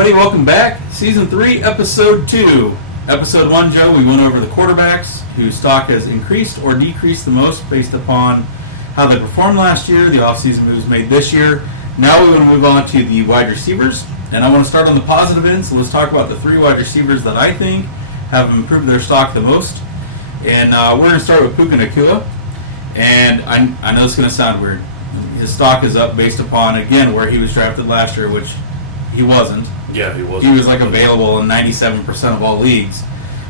everybody. Welcome back. Season 3, Episode 2. Episode 1, Joe, we went over the quarterbacks whose stock has increased or decreased the most based upon how they performed last year, the offseason moves made this year. Now we want to move on to the wide receivers. And I want to start on the positive end, so let's talk about the 3 wide receivers that I think have improved their stock the most. And we're going to start with Puka Nacua. And I know it's going to sound weird. His stock is up based upon, again, where he was drafted last year, which he wasn't. Yeah, he wasn't. He was available in 97% of all leagues.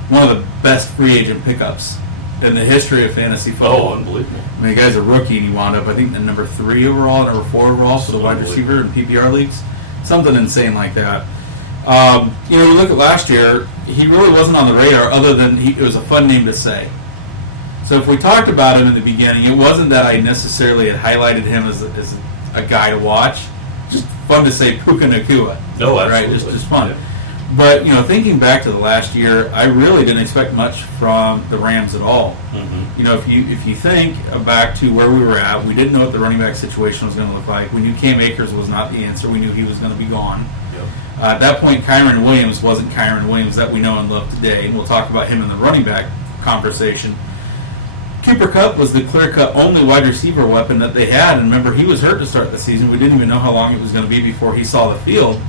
One of the best free agent pickups in the history of fantasy football. Oh, unbelievable. I mean, the guy's a rookie, and he wound up, I think, at number 3 overall, number 4 overall for the wide receiver in PPR leagues. Something insane like that. You look at last year, he really wasn't on the radar other than it was a fun name to say. So if we talked about him in the beginning, it wasn't that I necessarily had highlighted him as a guy to watch. Just fun to say Puka Nacua. No, right? absolutely. Just fun. Yeah. But, thinking back to the last year, I really didn't expect much from the Rams at all. Mm-hmm. If you think back to where we were at, we didn't know what the running back situation was going to look like. We knew Cam Akers was not the answer. We knew he was going to be gone. Yep. At that point, Kyron Williams wasn't Kyron Williams that we know and love today. We'll talk about him in the running back conversation. Cooper Kupp was the clear-cut only wide receiver weapon that they had. And remember, he was hurt to start the season. We didn't even know how long it was going to be before he saw the field.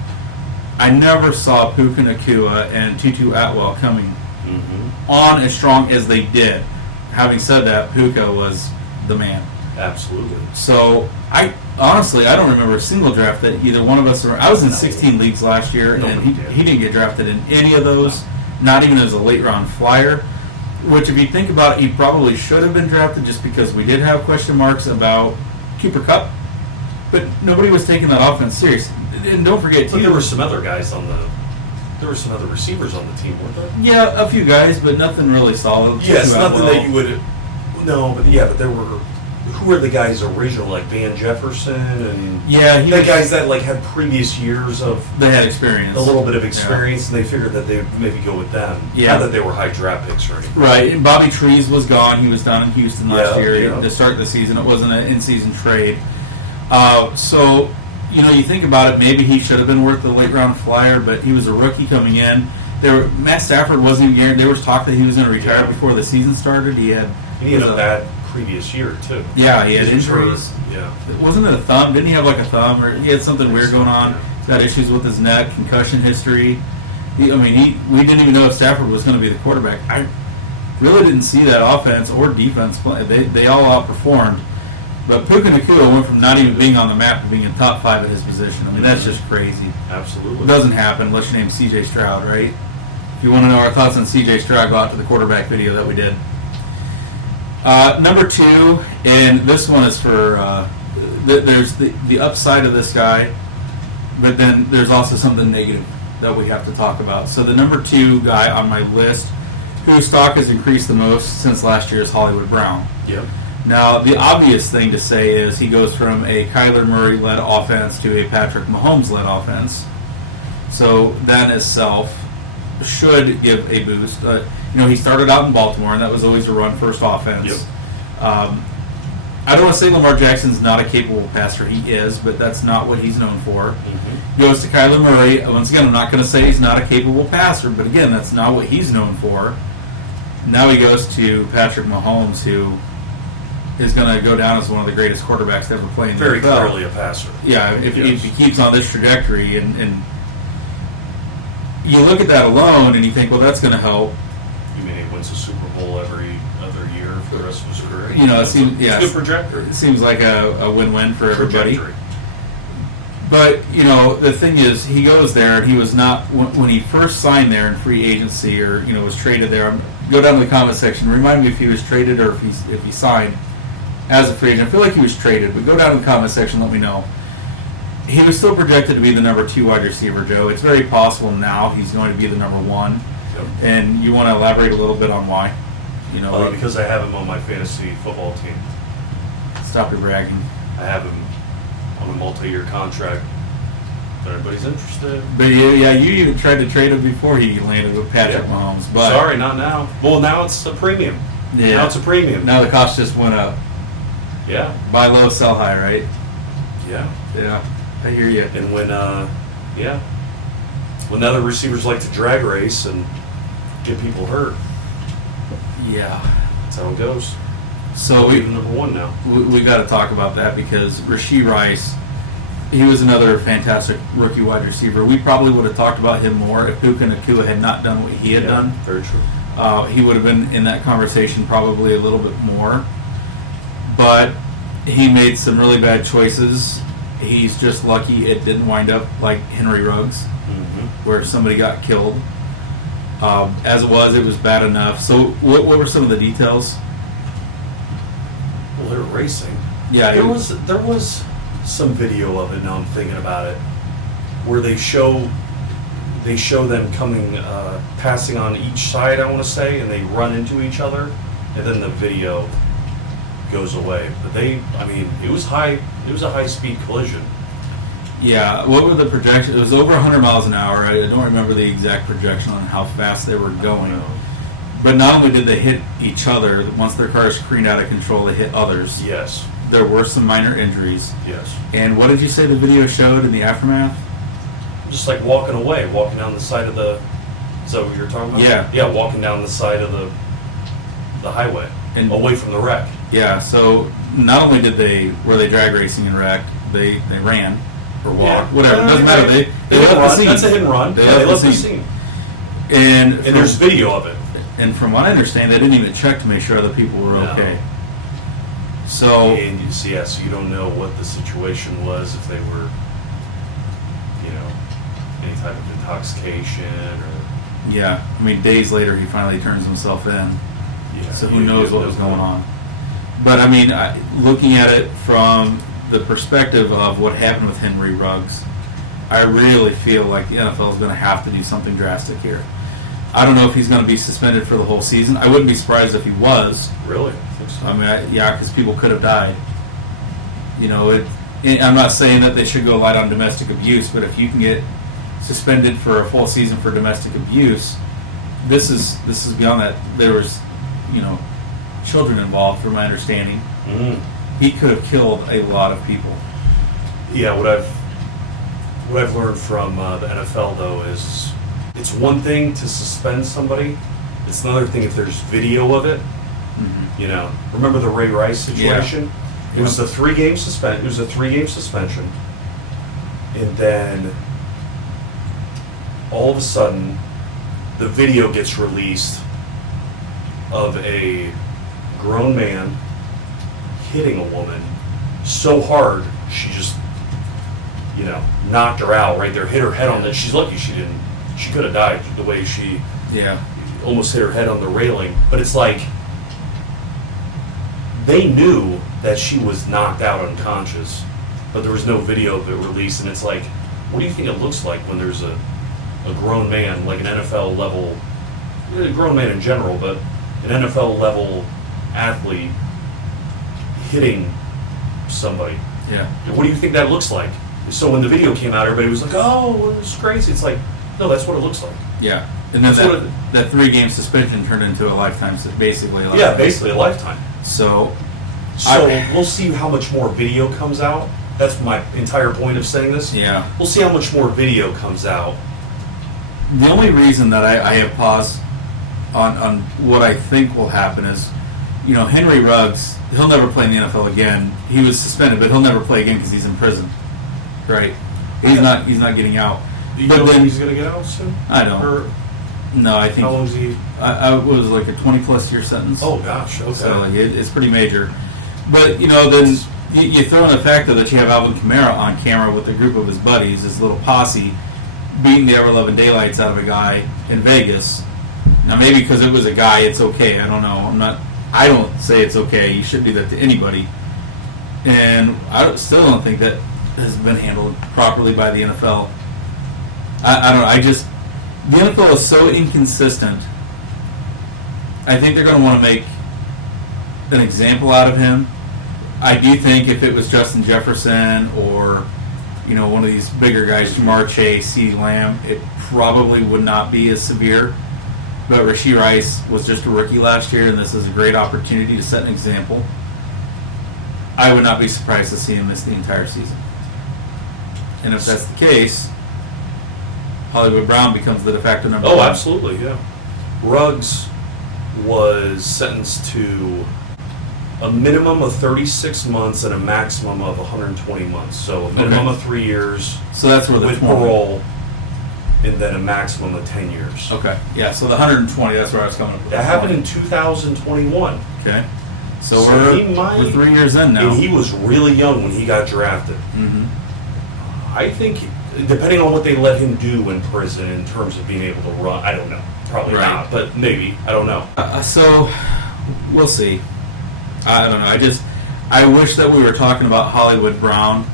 I never saw Puka Nacua and Tutu Atwell coming on as strong as they did. Having said that, Puka was the man. Absolutely. So, I don't remember a single draft that either one of us I was in 16 leagues last year, and he didn't get drafted in any of those, not even as a late-round flyer. Which, if you think about it, he probably should have been drafted just because we did have question marks about Cooper Kupp. But nobody was taking that offense serious. And don't forget, but there were some other guys there were some other receivers on the team, weren't there? Yeah, a few guys, but nothing really solid. Yes, nothing that you would. No, but there were. Who were the guys original, like Van Jefferson and the guys that had previous years of they had experience, a little bit of experience, and they figured that they would maybe go with them. Yeah, not that they were high draft picks or anything. Right, and Bobby Trees was gone. He was down in Houston last year to start the season. It wasn't an in-season trade. So you think about it, maybe he should have been worth the late-round flyer, but he was a rookie coming in. Matt Stafford wasn't even guaranteed. There was talk that he was going to retire before the season started. He had a bad previous year too. Yeah, he had injuries. Yeah, wasn't it a thumb? Didn't he have a thumb, or he had something weird going on? He's got issues with his neck, concussion history. We didn't even know if Stafford was going to be the quarterback. I really didn't see that offense or defense play. They all outperformed. But Puka Nacua went from not even being on the map to being in top 5 at his position. That's just crazy. Absolutely. It doesn't happen unless your name's C.J. Stroud, right? If you want to know our thoughts on C.J. Stroud, go out to the quarterback video that we did. Number 2, and this one is for there's the upside of this guy, but then there's also something negative that we have to talk about. So the number 2 guy on my list, whose stock has increased the most since last year, is Hollywood Brown. Yep. Now, the obvious thing to say is he goes from a Kyler Murray-led offense to a Patrick Mahomes-led offense. So that in itself should give a boost. He started out in Baltimore, and that was always a run-first offense. Yep. I don't want to say Lamar Jackson's not a capable passer. He is, but that's not what he's known for. Mm-hmm. Goes to Kyler Murray. Once again, I'm not going to say he's not a capable passer, but again, that's not what he's known for. Now he goes to Patrick Mahomes, who is going to go down as one of the greatest quarterbacks to ever play in the NFL. Very clearly a passer. Yeah, if he keeps on this trajectory, and you look at that alone, and you think, well, that's going to help. You mean he wins a Super Bowl every other year for the rest of his career? It's good trajectory. It seems like a win-win for everybody. But, the thing is, he goes there, and he was not, when he first signed there in free agency or, was traded there, go down to the comment section, remind me if he was traded or if he signed as a free agent. I feel like he was traded, but go down to the comment section, let me know. He was still projected to be the number 2 wide receiver, Joe. It's very possible now he's going to be the number 1. Yep. And you want to elaborate a little bit on why? Because I have him on my fantasy football team. Stop your bragging. I have him on a multi-year contract. If everybody's interested. But you even tried to trade him before he landed with Patrick Mahomes. But sorry, not now. Well, now it's a premium. Yeah. Now it's a premium. Now the cost just went up. Yeah. Buy low, sell high, right? Yeah. Yeah. I hear you. And when, Well, now the receivers like to drag race and get people hurt. Yeah. That's how it goes. So we're even number one now. We got to talk about that because Rashee Rice, he was another fantastic rookie wide receiver. We probably would have talked about him more if Puka Nacua had not done what he had done. Very true. He would have been in that conversation probably a little bit more. But he made some really bad choices. He's just lucky it didn't wind up like Henry Ruggs, where somebody got killed. As it was bad enough. So what were some of the details? Well, they're racing. Yeah. There was some video of it, now I'm thinking about it, where they show them coming, passing on each side, I want to say, and they run into each other, and then the video goes away. But it was a high-speed collision. Yeah, what were the projections? It was over 100 miles an hour. I don't remember the exact projection on how fast they were going. But not only did they hit each other, once their cars careened out of control, they hit others. Yes. There were some minor injuries. Yes. And what did you say the video showed in the aftermath? Just like walking down the side of the... Is that what you're talking about? Yeah. Yeah, walking down the side of the highway, and away from the wreck. Yeah, so not only were they drag racing and wrecked, they ran or walked, whatever. It doesn't matter. They left the scene. That's a hit and run. They left the scene. And there's video of it. And from what I understand, they didn't even check to make sure other people were okay. So and so you don't know what the situation was, if they were, any type of intoxication or. Yeah, days later he finally turns himself in. Yeah. So who knows what was going on? But looking at it from the perspective of what happened with Henry Ruggs, I really feel like the NFL is going to have to do something drastic here. I don't know if he's going to be suspended for the whole season. I wouldn't be surprised if he was. Really? I think so. Because people could have died. I'm not saying that they should go light on domestic abuse, but if you can get suspended for a full season for domestic abuse, this is beyond that. There was, children involved, from my understanding. He could have killed a lot of people. Yeah, what I've learned from the NFL though is it's one thing to suspend somebody. It's another thing if there's video of it. Remember the Ray Rice situation? Yeah. It was a 3-game suspension. It was a 3-game suspension, and then all of a sudden, the video gets released of a grown man hitting a woman so hard she just, knocked her out right there, hit her head on the. She's lucky she didn't. She could have died the way she almost hit her head on the railing. But it's like they knew that she was knocked out unconscious, but there was no video of it released. And it's like, what do you think it looks like when there's a grown man, like an NFL level, a grown man in general, but an NFL level athlete hitting somebody? Yeah. What do you think that looks like? So when the video came out, everybody was like, "Oh, it's crazy." It's like, no, that's what it looks like. Yeah. And then that 3-game suspension turned into a lifetime, basically. Basically a lifetime. So we'll see how much more video comes out. That's my entire point of saying this. Yeah. We'll see how much more video comes out. The only reason that I have paused on what I think will happen is, Henry Ruggs, he'll never play in the NFL again. He was suspended, but he'll never play again because he's in prison. Right? He's not getting out. Do you know when he's going to get out soon? I don't. No, I think. How long is he? It was like a 20-plus year sentence. Oh, gosh. Okay. So it's pretty major. But, then you throw in the fact that you have Alvin Kamara on camera with a group of his buddies, his little posse, beating the ever-loving daylights out of a guy in Vegas. Now, maybe because it was a guy, it's okay. I don't know. I don't say it's okay. You shouldn't do that to anybody. And I still don't think that has been handled properly by the NFL. I don't know. The NFL is so inconsistent. I think they're going to want to make an example out of him. I do think if it was Justin Jefferson or, one of these bigger guys, Jamar Chase, CeeDee Lamb, it probably would not be as severe. But Rashee Rice was just a rookie last year, and this is a great opportunity to set an example. I would not be surprised to see him miss the entire season. And if that's the case, Hollywood Brown becomes the de facto number Oh, one. absolutely, yeah. Ruggs was sentenced to a minimum of 36 months and a maximum of 120 months. So a minimum of 3 years So that's where the with 20. parole, and then a maximum of 10 years. Okay, yeah, so the 120, that's where I was coming up with. That happened in 2021. Okay. So, So he we're 3 years in now. And he was really young when he got drafted. Mm-hmm. I think, depending on what they let him do in prison in terms of being able to run, I don't know. Probably Right. not, but maybe. I don't know. So, we'll see. I don't know. I wish that we were talking about Hollywood Brown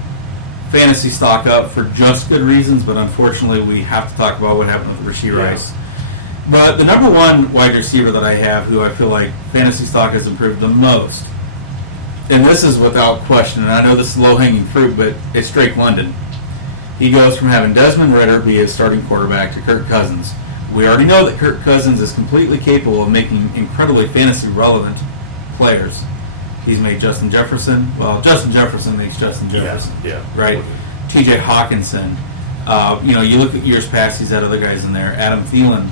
fantasy stock up for just good reasons, but unfortunately we have to talk about what happened with Rashee Rice. But the number one wide receiver that I have, who I feel like fantasy stock has improved the most, and this is without question, and I know this is low-hanging fruit, but it's Drake London. He goes from having Desmond Ridder be his starting quarterback to Kirk Cousins. We already know that Kirk Cousins is completely capable of making incredibly fantasy-relevant players. He's made Justin Jefferson. Well, Justin Jefferson makes Justin Jefferson. Yeah. Right? T.J. Hawkinson. You look at years past, he's had other guys in there. Adam Thielen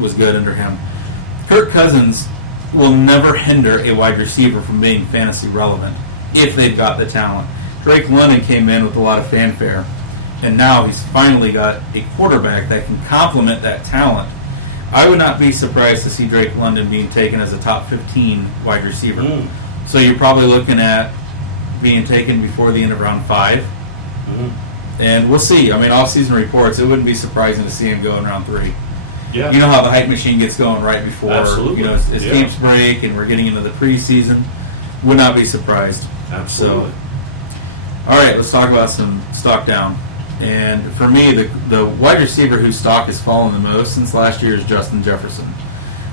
was good under him. Kirk Cousins will never hinder a wide receiver from being fantasy relevant if they've got the talent. Drake London came in with a lot of fanfare, and now he's finally got a quarterback that can complement that talent. I would not be surprised to see Drake London being taken as a top 15 wide receiver. So you're probably looking at being taken before the end of round 5. And we'll see. I mean, off-season reports, it wouldn't be surprising to see him go in round 3. Yeah. You know how the hype machine gets going right before Absolutely. as games break and we're getting into the preseason. Would not be surprised. Absolutely. So, all right, let's talk about some stock down. And for me, the wide receiver whose stock has fallen the most since last year is Justin Jefferson.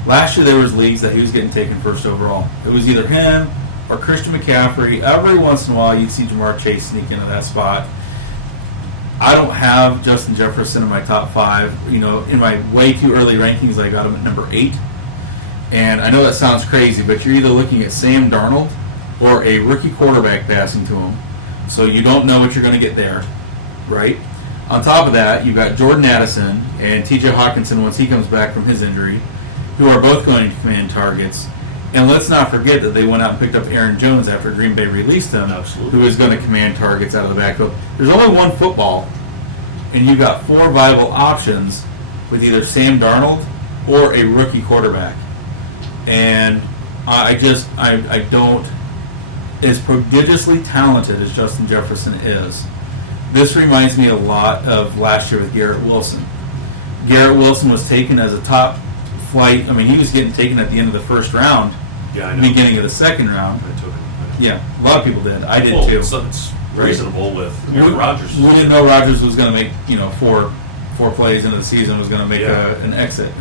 Last year there was leagues that he was getting taken first overall. It was either him or Christian McCaffrey. Every once in a while you'd see Jamar Chase sneak into that spot. I don't have Justin Jefferson in my top 5. In my way too early rankings, I got him at number 8. And I know that sounds crazy, but you're either looking at Sam Darnold or a rookie quarterback passing to him. So you don't know what you're going to get there, right? On top of that, you've got Jordan Addison and T.J. Hawkinson once he comes back from his injury, who are both going to command targets. And let's not forget that they went out and picked up Aaron Jones after Green Bay released him, who is going to command targets out of the backfield. There's only one football, and you've got 4 viable options with either Sam Darnold or a rookie quarterback. And I don't, as prodigiously talented as Justin Jefferson is, this reminds me a lot of last year with Garrett Wilson. Garrett Wilson was taken as a top flight. I mean, he was getting taken at the end of the first round, beginning of the second round. I took him. Yeah, a lot of people did. I did too. So it's reasonable with Aaron Rodgers. We didn't know Rodgers was going to make 4 plays into the season, was going to make an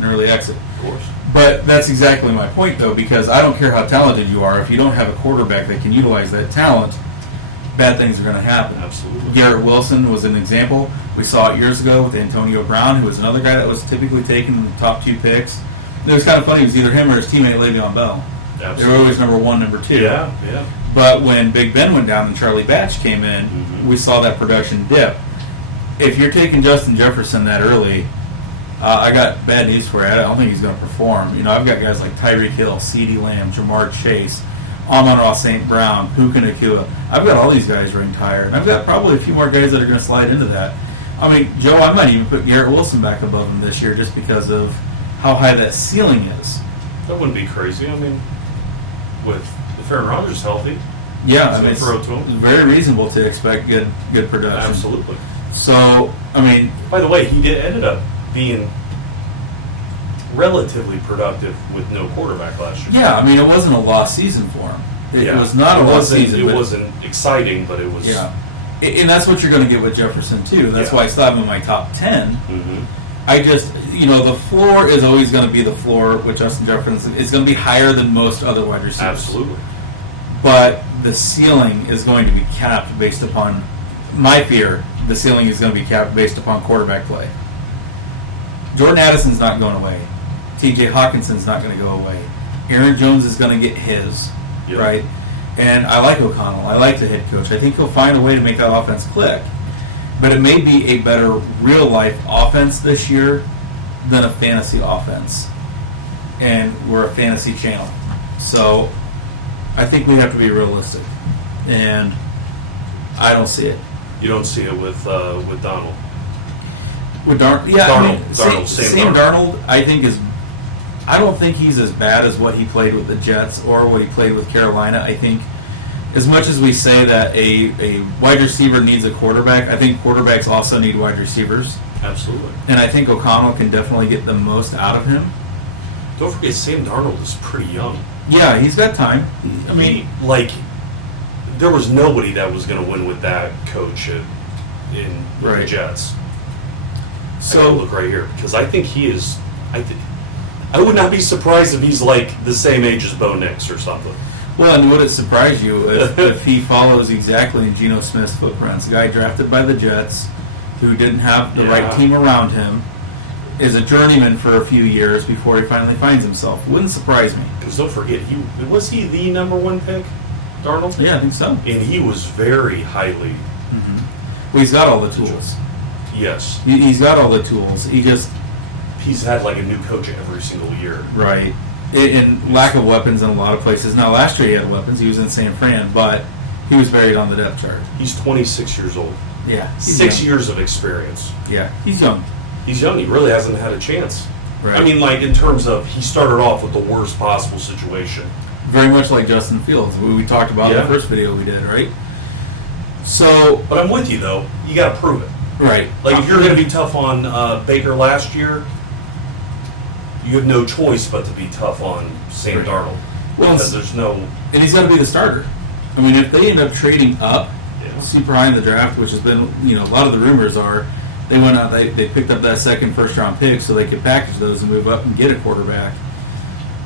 early exit. Of course. But that's exactly my point, though, because I don't care how talented you are. If you don't have a quarterback that can utilize that talent, bad things are going to happen. Absolutely. Garrett Wilson was an example. We saw it years ago with Antonio Brown, who was another guy that was typically taken in the top 2 picks. It was kind of funny. It was either him or his teammate Le'Veon Bell. Absolutely. They were always number 1, number 2. Yeah. But when Big Ben went down and Charlie Batch came in, we saw that production dip. If you're taking Justin Jefferson that early, I got bad news for you. I don't think he's going to perform. I've got guys like Tyreek Hill, CeeDee Lamb, Jamar Chase, Amon-Ra St. Brown, Puka Nacua. I've got all these guys ranked higher. And I've got probably a few more guys that are going to slide into that. I mean, Joe, I might even put Garrett Wilson back above him this year just because of how high that ceiling is. That wouldn't be crazy. I mean, if Aaron Rodgers is healthy, yeah, I mean, it's throw to him. Very reasonable to expect good production. Absolutely. So, I mean, by the way, he ended up being relatively productive with no quarterback last year. Yeah, I mean, it wasn't a lost season for him. It was not a lost season. It wasn't exciting, but it was. Yeah, and that's what you're going to get with Jefferson too. That's why I still have him in my top 10. I just, the floor is always going to be the floor with Justin Jefferson. It's going to be higher than most other wide receivers. Absolutely. But the ceiling is going to be capped based upon, my fear, the ceiling is going to be capped based upon quarterback play. Jordan Addison's not going away. T.J. Hawkinson's not going to go away. Aaron Jones is going to get his, right? And I like O'Connell. I like the head coach. I think he'll find a way to make that offense click. but it may be a better real-life offense this year than a fantasy offense. And we're a fantasy channel. So I think we have to be realistic. And I don't see it. You don't see it with Donald. With Darnold, yeah, Darnold, Sam Darnold, I think I don't think he's as bad as what he played with the Jets or what he played with Carolina. I think, as much as we say that a wide receiver needs a quarterback, I think quarterbacks also need wide receivers. Absolutely. And I think O'Connell can definitely get the most out of him. Don't forget, Sam Darnold is pretty young. Yeah, he's got time. I mean, there was nobody that was going to win with that coach in the Jets. So I gotta look right here, because I think he is. I would not be surprised if he's like the same age as Bo Nix or something. Well, and would it surprise you if he follows exactly in Geno Smith's footprints? A guy drafted by the Jets who didn't have the right team around him, is a journeyman for a few years before he finally finds himself. Wouldn't surprise me. Because don't forget, was he the number one pick, Darnold? Yeah, I think so. And he was very highly. Mm-hmm. Well, he's got all the tools. Yes. He's got all the tools. He's had like a new coach every single year. Right. And lack of weapons in a lot of places. Now, last year he had weapons. He was in San Fran, but he was buried on the depth chart. He's 26 years old. Yeah. 6 years of experience. Yeah. He's young. He's young. He really hasn't had a chance. Right. I mean, like, in terms of, he started off with the worst possible situation. Very much like Justin Fields, we talked about in the first video we did, right? So, but I'm with you, though. You got to prove it. Right. Like, if you're going to be tough on Baker last year, you have no choice but to be tough on Sam Darnold. Because there's no... And he's got to be the starter. I mean, if they end up trading up super high in the draft, which has been, a lot of the rumors are, they went out, they picked up that second first-round pick so they could package those and move up and get a quarterback.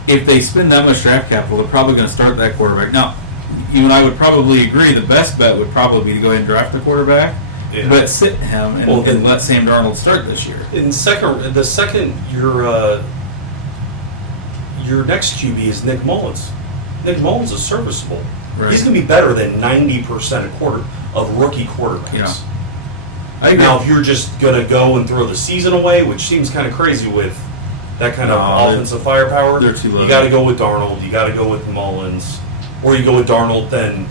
If they spend that much draft capital, they're probably going to start that quarterback. Now, you and I would probably agree the best bet would probably be to go ahead and draft the quarterback, but sit him and let Sam Darnold start this year. The second your next QB is Nick Mullins. Nick Mullins is serviceable. Right. He's going to be better than 90% of rookie quarterbacks. Yeah. I agree. Now, if you're just going to go and throw the season away, which seems kind of crazy with that kind of offensive firepower, they're too low. You got to go with Darnold. You got to go with Mullins, or you go with Darnold. Then,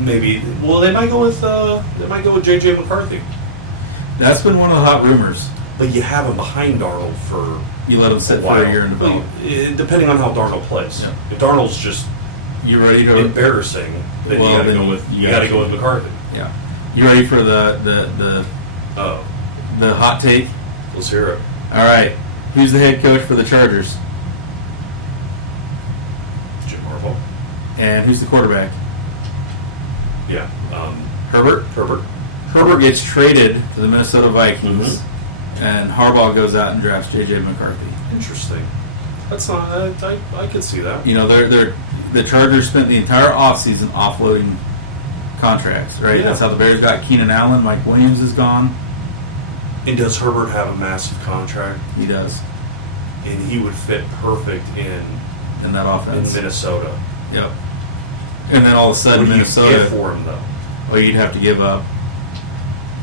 maybe. Well, they might go with JJ McCarthy. That's been one of the hot rumors. But you have him behind Darnold for you let him sit for a year and develop. Depending on how Darnold plays. Yeah. If Darnold's just embarrassing, then you got to go with McCarthy. Yeah. You ready for the hot take? Let's hear it. All right. Who's the head coach for the Chargers? Jim Harbaugh. And who's the quarterback? Yeah. Herbert. Herbert gets traded to the Minnesota Vikings, and Harbaugh goes out and drafts J.J. McCarthy. Interesting. That's not. I could see that. The Chargers spent the entire offseason offloading contracts, right? Yeah. That's how the Bears got Keenan Allen. Mike Williams is gone. And does Herbert have a massive contract? He does. And he would fit perfect in that offense. In Minnesota. Yep. And then all of a sudden, Minnesota. What do you get for him, though? Well, you'd have to give up.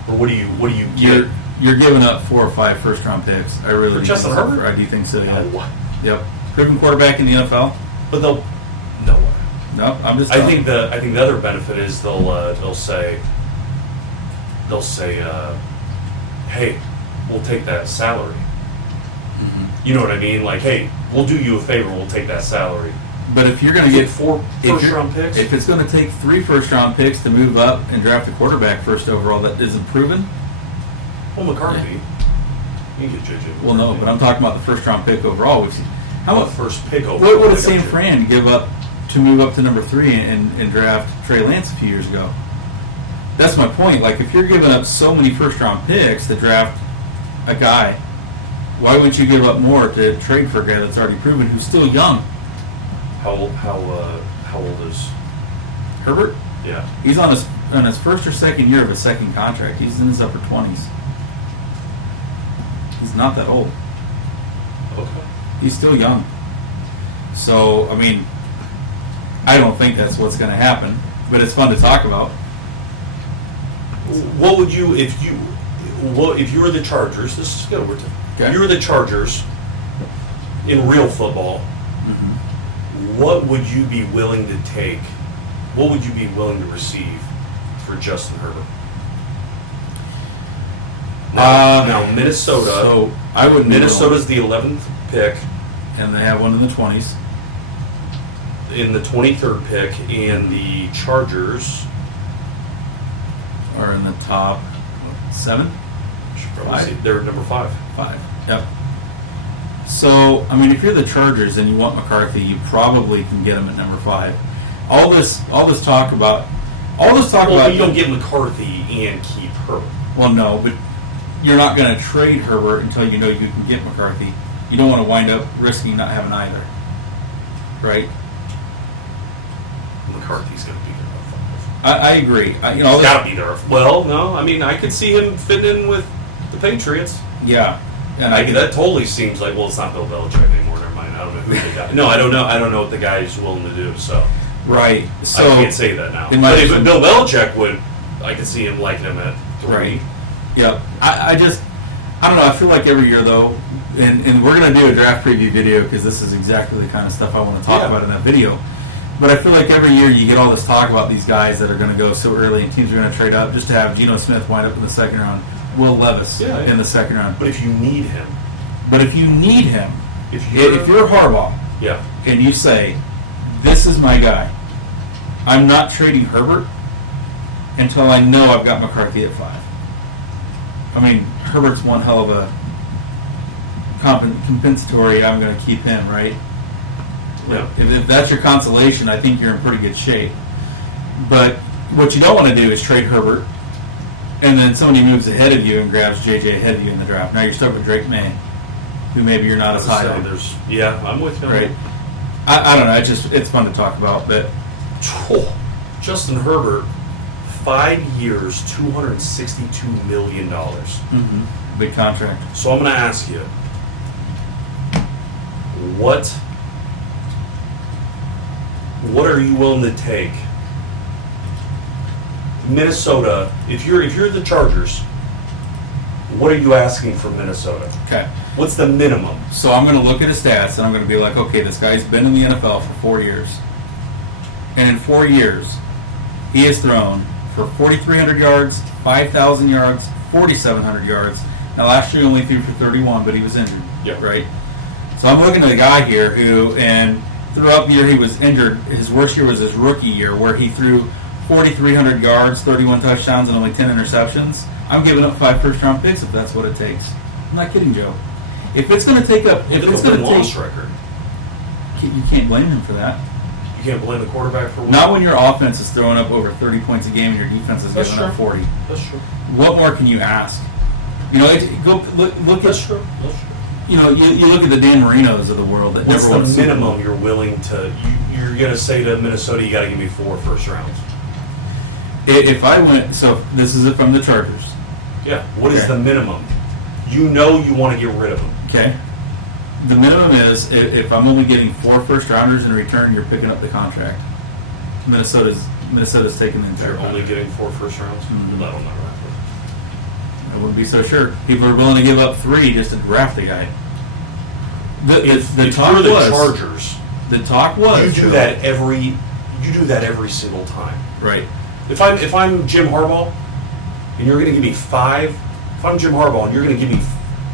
Or what do you get? You're giving up 4 or 5 first-round picks. I really for Justin Herbert? I do think so. Yeah. No. Yep. Proven quarterback in the NFL. But no way. No, I'm just. I think the other benefit is they'll say, hey, we'll take that salary. Mm-hmm. You know what I mean? Like, hey, we'll do you a favor. We'll take that salary. But if you're going to get 4 first-round picks, if it's going to take 3 first-round picks to move up and draft a quarterback first overall that isn't proven. Well, McCarthy. You can get JJ. Well, no, but I'm talking about the first-round pick overall. How about first pick overall? What did San Fran give up to move up to number 3 and draft Trey Lance a few years ago? That's my point. Like, if you're giving up so many first-round picks to draft a guy, why wouldn't you give up more to trade for a guy that's already proven who's still young? How old is Herbert? Yeah. He's on his first or second year of his second contract. He's in his upper 20s. He's not that old. Okay. He's still young. So, I mean, I don't think that's what's going to happen, but it's fun to talk about. What would you if you were the Chargers? This is good. If you were the Chargers in real football, what would you be willing to take? What would you be willing to receive for Justin Herbert? Now Minnesota. So I would. Minnesota's the 11th pick, and they have one in the 20s. In the 23rd pick, and the Chargers are in the top 7. They're number 5. 5. Yep. So I mean, if you're the Chargers and you want McCarthy, you probably can get him at number 5. All this talk about. You don't get McCarthy and keep Herbert. Well, no, but you're not going to trade Herbert until you know you can get McCarthy. You don't want to wind up risking not having either, right? McCarthy's going to be there. I agree. He's got to be there. Well, no, I mean, I could see him fitting in with the Patriots. Yeah, and that totally seems like, well, it's not Bill Belichick anymore. Never mind. I don't know who the guy. No, I don't know. I don't know what the guy is willing to do. So right. So I can't say that now. But if Bill Belichick would, I could see him liking him at 3. Right. Yeah. I don't know. I feel like every year though, and we're gonna do a draft preview video because this is exactly the kind of stuff I want to talk about in that video. But I feel like every year you get all this talk about these guys that are going to go so early and teams are going to trade up just to have Geno Smith wind up in the 2nd round, Will Levis in the 2nd round. But if you need him. If you're Harbaugh and you say, this is my guy, I'm not trading Herbert until I know I've got McCarthy at 5. I mean, Herbert's one hell of a compensatory, I'm going to keep him, right? Yeah. If that's your consolation, I think you're in pretty good shape. But what you don't want to do is trade Herbert, and then somebody moves ahead of you and grabs JJ ahead of you in the draft. Now you're stuck with Drake May, who maybe you're not as high on. I'm with you. Right. I don't know. It's fun to talk about, but Justin Herbert, 5 years, $262 million. Big contract. So I'm going to ask you, what are you willing to take? Minnesota, if you're the Chargers, what are you asking from Minnesota? Okay. What's the minimum? So I'm going to look at his stats and I'm going to be like, okay, this guy's been in the NFL for 4 years. And in 4 years, he has thrown for 4,300 yards, 5,000 yards, 4,700 yards. Now last year he only threw for 31, but he was injured. Yep. Right? So I'm looking at a guy here who, and throughout the year he was injured. His worst year was his rookie year, where he threw 4,300 yards, 31 touchdowns, and only 10 interceptions. I'm giving up 5 first-round picks if that's what it takes. I'm not kidding, Joe. If it's going to take up, if it's going to take, record, you can't blame him for that. You can't blame the quarterback for not when your offense is throwing up over 30 points a game and your defense is giving up 40. That's true. What more can you ask? You know, look at. That's true. You know, you look at the Dan Marinos of the world. That What's never the minimum you're willing to? You're going to say to Minnesota, you got to give me 4 first rounds. If I went, so this is it from the Chargers. Yeah. What is the minimum? You know you want to get rid of them. Okay. The minimum is if I'm only getting 4 first rounders in return, you're picking up the contract. Minnesota's taking the entire. You're only getting 4 first rounds. Mm-hmm. That'll never happen. I wouldn't be so sure. People are willing to give up 3 just to draft a guy. If you're the Chargers, the talk was you do that every single time. Right. If I'm Jim Harbaugh, and you're going to give me 5. If I'm Jim Harbaugh and you're going to give me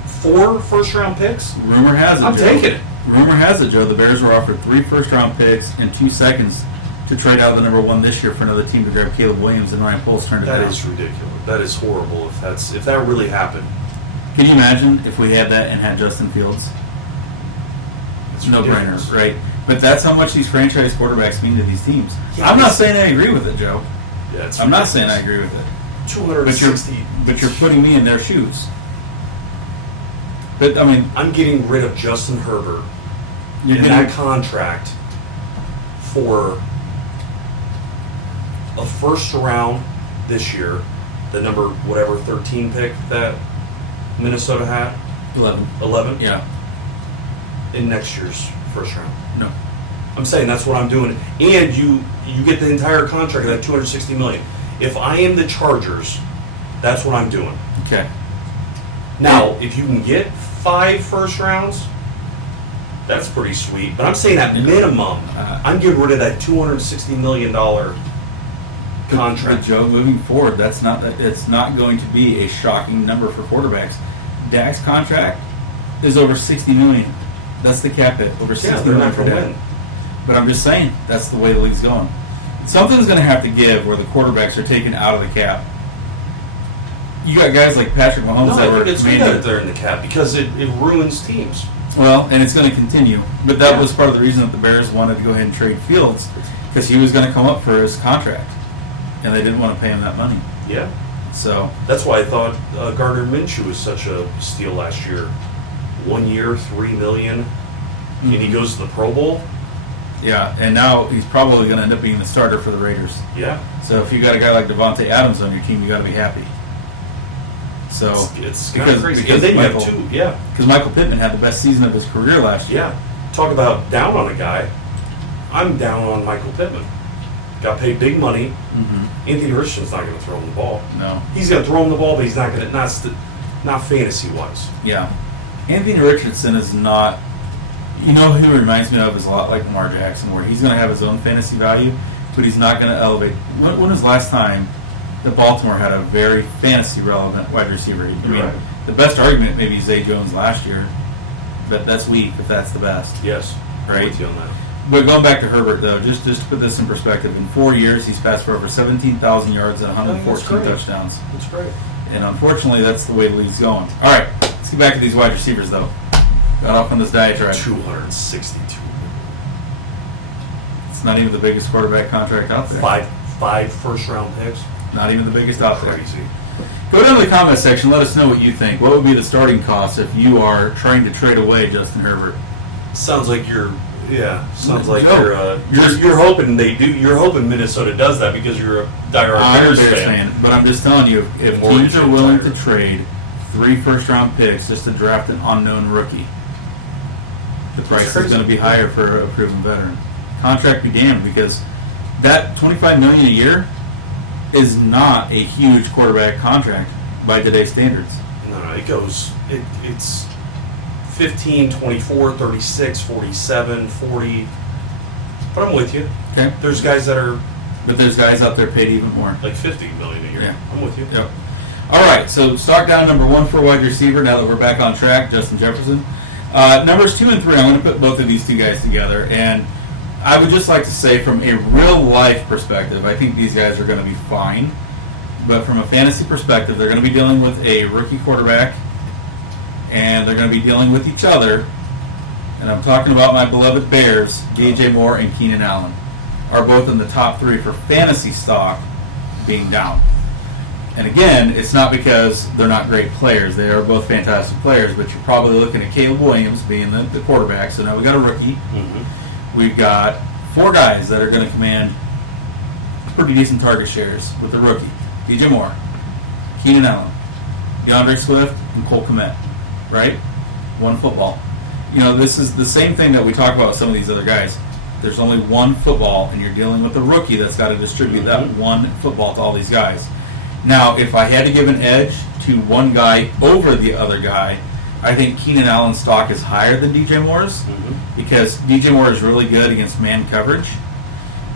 4 first-round picks, rumor has it, I'm taking it. Rumor has it, Joe. The Bears were offered 3 first-round picks and 2 seconds to trade out the number 1 this year for another team to grab Caleb Williams, and Ryan Poles turned it down. That is ridiculous. That is horrible. If that really happened. Can you imagine if we had that and had Justin Fields? It's no brainer, right? But that's how much these franchise quarterbacks mean to these teams. Yeah, I'm not saying I agree with it, Joe. Yeah, I'm not saying I agree with it. 260. But you're putting me in their shoes. But I mean, I'm getting rid of Justin Herbert in that contract for a first round this year, the number 13 pick that Minnesota had. 11. Yeah. In next year's first round. No. I'm saying that's what I'm doing, and you get the entire contract of that $260 million. If I am the Chargers, That's what I'm doing. Okay. Now, if you can get 5 first rounds, that's pretty sweet. But I'm saying at minimum, I'm getting rid of that $260 million contract. But Joe, moving forward, it's not going to be a shocking number for quarterbacks. Dak's contract is over $60 million. That's the cap hit. Over $60 they're million not for going to Dak. win. But I'm just saying, that's the way the league's going. Something's going to have to give where the quarterbacks are taken out of the cap. You got guys like Patrick Mahomes No, that I were think it's good that they're in the cap because it ruins teams. Well, and it's going to continue. But that was part of the reason that the Bears wanted to go ahead and trade Fields, because he was going to come up for his contract, and they didn't want to pay him that money. Yeah. So that's why I thought Gardner Minshew was such a steal last year. 1 year, $3 million, and he goes to the Pro Bowl. Yeah, and now he's probably going to end up being the starter for the Raiders. Yeah. So if you got a guy like Devontae Adams on your team, you got to be happy. So it's kind of crazy. And then you have two, because Michael Pittman had the best season of his career last year. Yeah. Talk about down on a guy. I'm down on Michael Pittman. Got paid big money. Mm-hmm. Anthony Richardson's not going to throw him the ball. No. He's going to throw him the ball, but he's not going to, not fantasy wise. Yeah. Anthony Richardson is not. You know who he reminds me of is a lot like Lamar Jackson, where he's going to have his own fantasy value, but he's not going to elevate. When was the last time that Baltimore had a very fantasy relevant wide receiver? I mean, Right. The best argument maybe Zay Jones last year, but that's weak if that's the best. Yes. Right. I'm with you on that. But going back to Herbert, though, just to put this in perspective, in 4 years he's passed for over 17,000 yards and 114 touchdowns. That's great. And unfortunately, that's the way the league's going. All right, let's get back to these wide receivers, though. Got off on this diatribe. 262. It's not even the biggest quarterback contract out there. Five first round picks. Not even the biggest out there. Crazy. Go down to the comment section. Let us know what you think. What would be the starting cost if you are trying to trade away Justin Herbert? Sounds like you're Joe, you're hoping they do. You're hoping Minnesota does that because you're a diehard I'm a Bears fan. But I'm just telling you, if More teams are willing tired. to trade 3 first-round picks just to draft an unknown rookie, the price is crazy. going to be higher for a proven veteran. Contract be damned, because that $25 million a year is not a huge quarterback contract by today's standards. No, it goes. It's 15, 24, 36, 47, 40. But I'm with you. Okay, There's guys that are but there's guys out there paid even more. like $50 million a year. Yeah. I'm with you. Yep. All right, so stock down number 1 for wide receiver. Now that we're back on track, Justin Jefferson. Numbers 2 and 3. I'm going to put both of these two guys together, and I would just like to say, from a real life perspective, I think these guys are going to be fine. But from a fantasy perspective, they're going to be dealing with a rookie quarterback, and they're going to be dealing with each other. And I'm talking about my beloved Bears. DJ Moore and Keenan Allen are both in the top 3 for fantasy stock being down. And again, it's not because they're not great players. They are both fantastic players, but you're probably looking at Caleb Williams being the quarterback. So now we've got a rookie. Mm-hmm. We've got 4 guys that are going to command pretty decent target shares with the rookie. DJ Moore, Keenan Allen, DeAndre Swift, and Cole Kmet. Right? One football. You know, this is the same thing that we talk about with some of these other guys. There's only one football, and you're dealing with a rookie that's got to distribute that one football to all these guys. Now, if I had to give an edge to one guy over the other guy, I think Keenan Allen's stock is higher than DJ Moore's, because DJ Moore is really good against man coverage.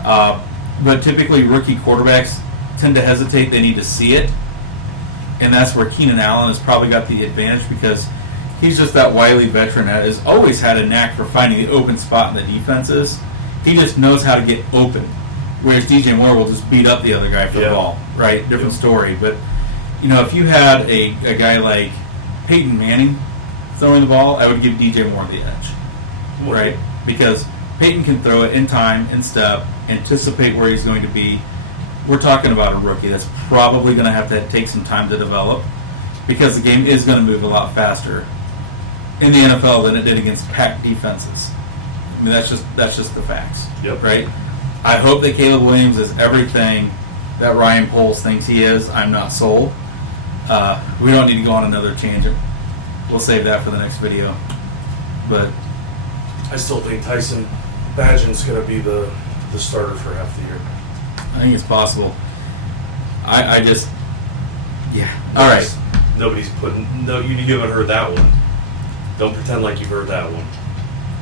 But typically rookie quarterbacks tend to hesitate. They need to see it. And that's where Keenan Allen has probably got the advantage, because he's just that wily veteran that has always had a knack for finding the open spot in the defenses. He just knows how to get open. Whereas DJ Moore will just beat up the other guy for the ball, right? Different story. But, you know, if you had a guy like Peyton Manning throwing the ball, I would give DJ Moore the edge, right? Because Peyton can throw it in time, in step, anticipate where he's going to be. We're talking about a rookie that's probably going to have to take some time to develop, because the game is going to move a lot faster in the NFL than it did against packed defenses. I mean, that's just the facts, right? I hope that Caleb Williams is everything that Ryan Poles thinks he is. I'm not sold. We don't need to go on another tangent. We'll save that for the next video. But I still think Tyson Badgin's going to be the starter for half the year. I think it's possible. I just Yeah. All right. Nobody's putting. No, you haven't heard that one. Don't pretend like you've heard that one.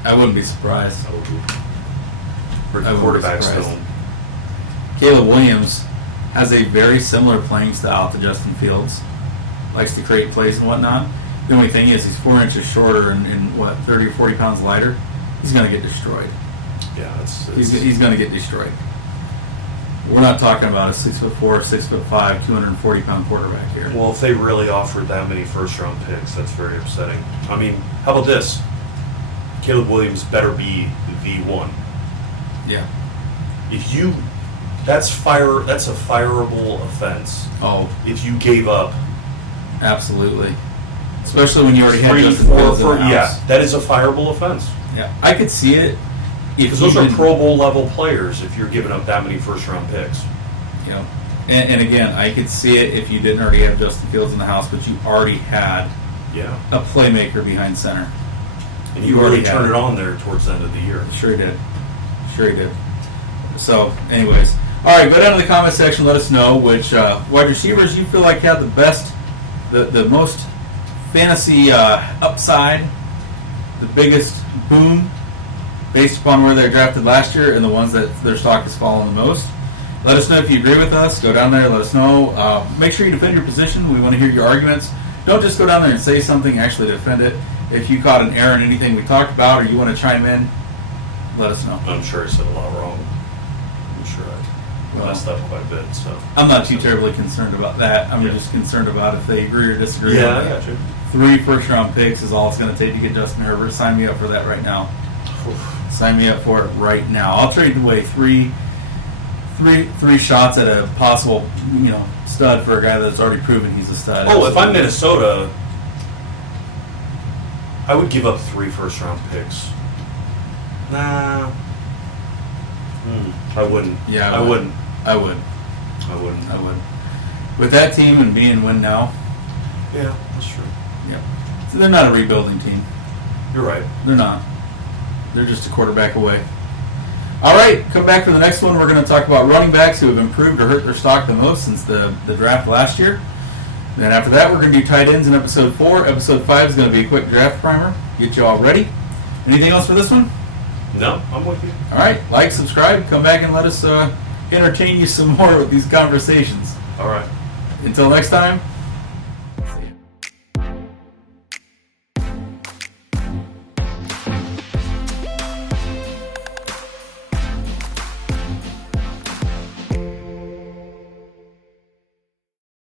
I wouldn't be surprised. Heard I wouldn't be quarterbacks surprised. don't. Caleb Williams has a very similar playing style to Justin Fields. Likes to create plays and whatnot. The only thing is he's 4 inches shorter and 30 or 40 pounds lighter. He's going to get destroyed. Yeah, He's going to get destroyed. We're not talking about a 6'4", 6'5", 240-pound quarterback here. Well, if they really offered that many first-round picks, that's very upsetting. I mean, how about this? Caleb Williams better be the one. Yeah. That's a fireable offense. Oh, If you gave up absolutely. Especially when you already had 3, Justin 4, Fields in the house. yeah, that is a fireable offense. Yeah, I could see it. Because those are Pro Bowl level players if you're giving up that many first round picks. You know, and again, I could see it if you didn't already have Justin Fields in the house, but you already had a playmaker behind center. And you already turned it on there towards the end of the year. Sure he did. So, anyways. All right, go down to the comment section. Let us know which wide receivers you feel like have the best, the most fantasy upside, the biggest boom, based upon where they're drafted last year and the ones that their stock has fallen the most. Let us know if you agree with us. Go down there, let us know. Make sure you defend your position. We want to hear your arguments. Don't just go down there and say something, actually defend it. If you caught an error in anything we talked about or you want to chime in, let us know. I'm sure I said a lot wrong. I'm sure I messed up quite a bit. So I'm not too terribly concerned about that. I'm just concerned about if they agree or disagree. Yeah, I got you. 3 first-round picks is all it's going to take to get Justin Herbert. Sign me up for that right now. Sign me up for it right now. I'll trade away three shots at a possible, stud for a guy that's already proven he's a stud. Oh, if I'm Minnesota, I would give up 3 first-round picks. Nah. I wouldn't. Yeah, I wouldn't. I would. With that team and being win now. Yeah, that's true. Yeah. So they're not a rebuilding team. You're right. They're not. They're just a quarterback away. All right, come back for the next one. We're going to talk about running backs who have improved or hurt their stock the most since the draft last year. And then after that, we're going to do tight ends in episode 4. Episode 5 is going to be a quick draft primer. Get you all ready. Anything else for this one? No, I'm with you. All right, like, subscribe, come back and let us entertain you some more with these conversations. All right. Until next time,